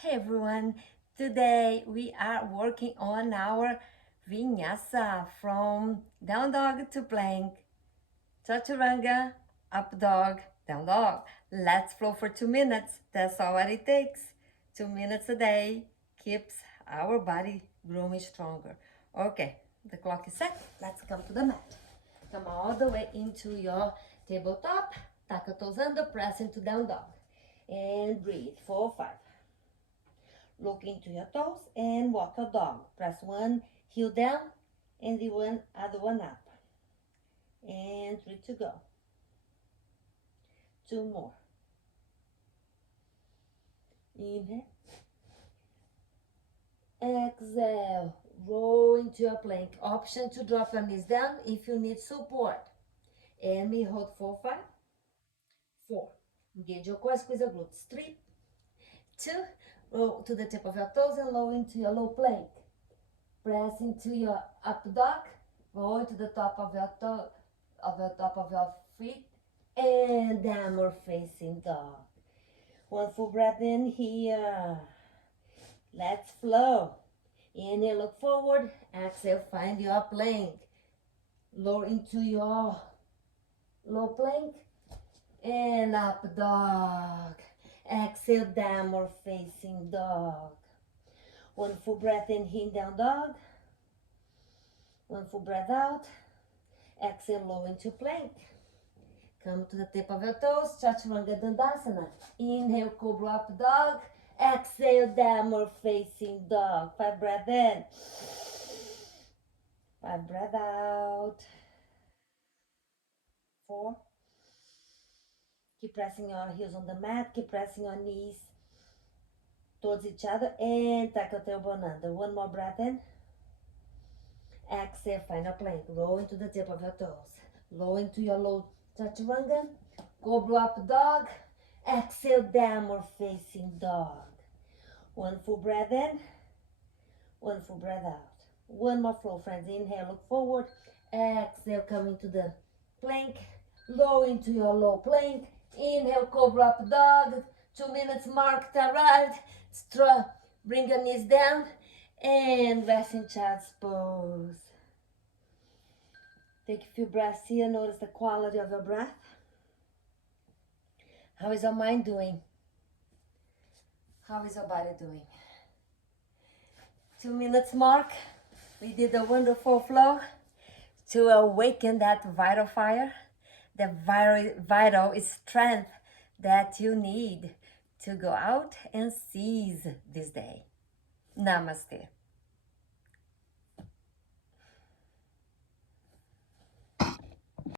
Hey everyone, today we are working on our Vinyasa from down dog to plank, Chaturanga, up dog, down dog. Let's flow for 2 minutes. That's all what it takes. 2 minutes a day keeps our body growing stronger. Okay, the clock is set. Let's come to the mat. Come all the way into your tabletop. Tuck your toes under, press into down dog. And breathe. 4, 5. Look into your toes and walk your dog. Press one heel down and the other one up. And 3 to go. 2 more. Inhale. Exhale. Roll into your plank. Option to drop your knees down if you need support. And we hold 4, 5. 4. Engage your core, squeeze your glutes. 3, 2. Roll to the tip of your toes and lower into your low plank. Press into your up dog. Go to the top of your toe, top of your feet, and downward facing dog. One full breath in here. Let's flow. Inhale, look forward. Exhale, find your plank. Lower into your low plank and up dog. Exhale, downward facing dog. One full breath in, down dog. One full breath out. Exhale, low into plank. Come to the tip of your toes, Chaturanga Dandasana. Inhale, cobra up dog. Exhale, downward facing dog. 5 breath in. 5 breath out. 4. Keep pressing your heels on the mat. Keep pressing your knees towards each other and tuck your tailbone under. One more breath in. Exhale, final plank. Roll into the tip of your toes. Low into your low chaturanga. Cobra up dog. Exhale, downward facing dog. One full breath in. One full breath out. One more flow, friends. Inhale, look forward. Exhale, come into the plank. Low into your low plank. Inhale, cobra up dog. 2 minutes marked arrived. Bring your knees down and rest in child's pose. Take a few breaths here. Notice the quality of your breath. How is your mind doing? How is your body doing? 2 minutes mark. We did a wonderful flow to awaken that vital fire, the vital strength that you need to go out and seize this day. Namaste.